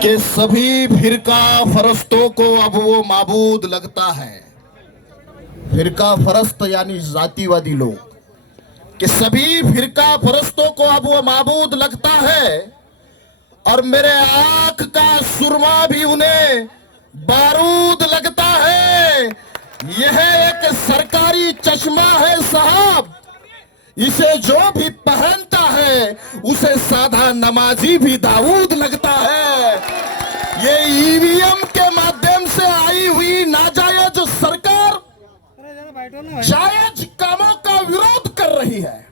कि सभी फिरका फरस्तों को अब वो माबूद लगता है। फिरका फरस्त यानी जातिवादी लोग, कि सभी फिरका फरस्तों को अब वो माबूद लगता है और मेरे आंख का सुरमा भी उन्हें बारूद लगता है। यह एक सरकारी चश्मा है साहब, इसे जो भी पहनता है उसे साधा नमाजी भी दाऊद लगता है। ये ईवीएम के माध्यम से आई हुई नाजायज सरकार जायज कामों का विरोध कर रही है।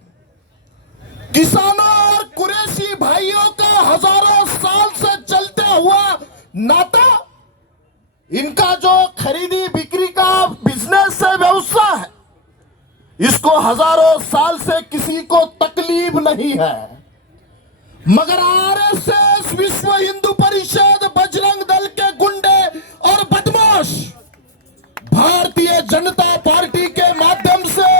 किसानों और कुरैशी भाइयों का हजारों साल से चलते हुआ नाता, इनका जो खरीदी बिक्री का बिजनेस है, व्यवसाय है, इसको हजारों साल से किसी को तकलीफ नहीं है। मगर आरएसएस, विश्व हिंदू परिषद, बजरंग दल के गुंडे और बदमाश भारतीय जनता पार्टी के माध्यम से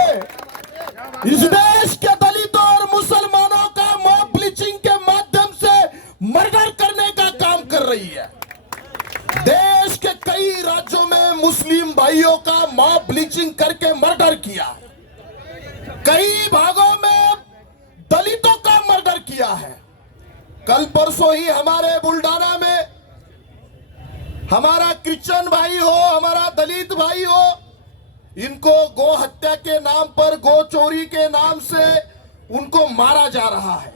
इस देश के दलितों और मुसलमानों का मॉब ब्लीचिंग के माध्यम से मर्डर करने का काम कर रही है। देश के कई राज्यों में मुस्लिम भाइयों का मॉब ब्लीचिंग करके मर्डर किया, कई भागों में दलितों का मर्डर किया है। कल परसों ही हमारे बुल्डाना में हमारा क्रिश्चियन भाई हो, हमारा दलित भाई हो, इनको गो हत्या के नाम पर, गो चोरी के नाम से उनको मारा जा रहा है।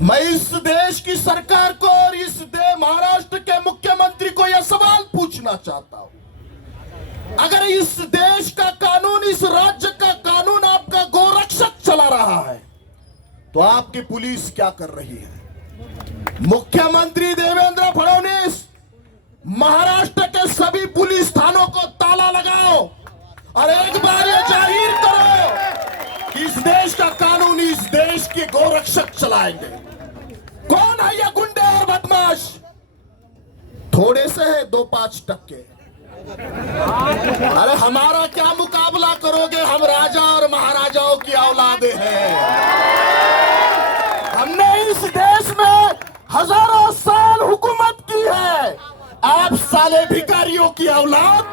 मैं इस देश की सरकार को और इस महाराष्ट्र के मुख्यमंत्री को यह सवाल पूछना चाहता हूं, अगर इस देश का कानून, इस राज्य का कानून आपका गोरक्षक चला रहा है तो आपकी पुलिस क्या कर रही है? मुख्यमंत्री देवेंद्र फडणवीस, महाराष्ट्र के सभी पुलिस थानों को ताला लगाओ और एक बार ये जाहिर करो कि इस देश का कानून इस देश के गोरक्षक चलाएंगे। कौन है ये गुंडे और बदमाश? थोड़े से है 2-5%। अरे हमारा क्या मुकाबला करोगे? हम राजा और महाराजाओं की औलादे हैं। हमने इस देश में हजारों साल हुकूमत की है। आप साले भिखारियों की औलाद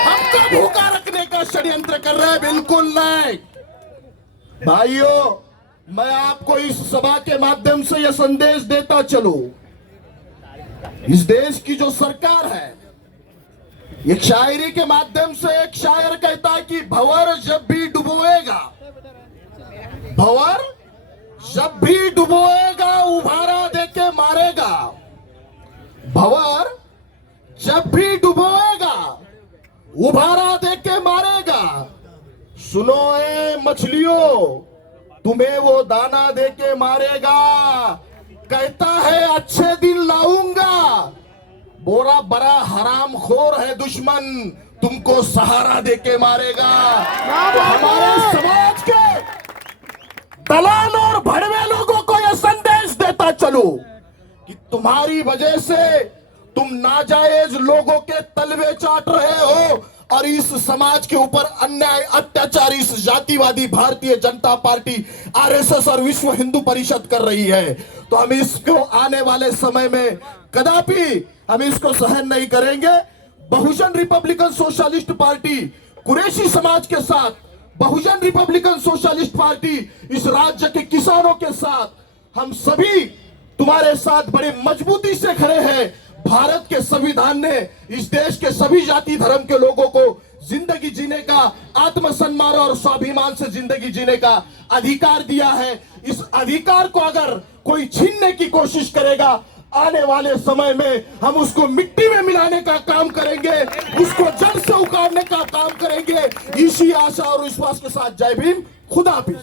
हमको भूखा रखने का षड्यंत्र कर रहे हैं। बिल्कुल नहीं भाइयों, मैं आपको इस सभा के माध्यम से यह संदेश देता चलूं, इस देश की जो सरकार है, एक शायरी के माध्यम से एक शायर कहता है कि भंवर जब भी डुबोएगा, भंवर जब भी डुबोएगा उभारा देके मारेगा। भंवर जब भी डुबोएगा उभारा देके मारेगा। सुनो ए मछलियों, तुम्हें वो दाना देके मारेगा। कहता है अच्छे दिन लाऊंगा, बोरा बड़ा हराम खोर है दुश्मन, तुमको सहारा देके मारेगा। तो हमारे समाज के दलाल और भड़वे लोगों को यह संदेश देता चलो कि तुम्हारी वजह से तुम नाजायज लोगों के तलवे चाट रहे हो और इस समाज के ऊपर अन्याय, अत्याचार इस जातिवादी भारतीय जनता पार्टी, आरएसएस और विश्व हिंदू परिषद कर रही है। तो हम इसको आने वाले समय में कदापि हम इसको सहन नहीं करेंगे। बहुजन रिपब्लिकन सोशलिस्ट पार्टी कुरैशी समाज के साथ, बहुजन रिपब्लिकन सोशलिस्ट पार्टी इस राज्य के किसानों के साथ, हम सभी तुम्हारे साथ बड़ी मजबूती से खड़े हैं। भारत के संविधान ने इस देश के सभी जाति धर्म के लोगों को जिंदगी जीने का, आत्मसम्मान और स्वाभिमान से जिंदगी जीने का अधिकार दिया है। इस अधिकार को अगर कोई छीनने की कोशिश करेगा, आने वाले समय में हम उसको मिट्टी में मिलाने का काम करेंगे, उसको जड़ से उखाड़ने का काम करेंगे। इसी आशा और विश्वास के साथ जय भीम, खुदा हाफिज।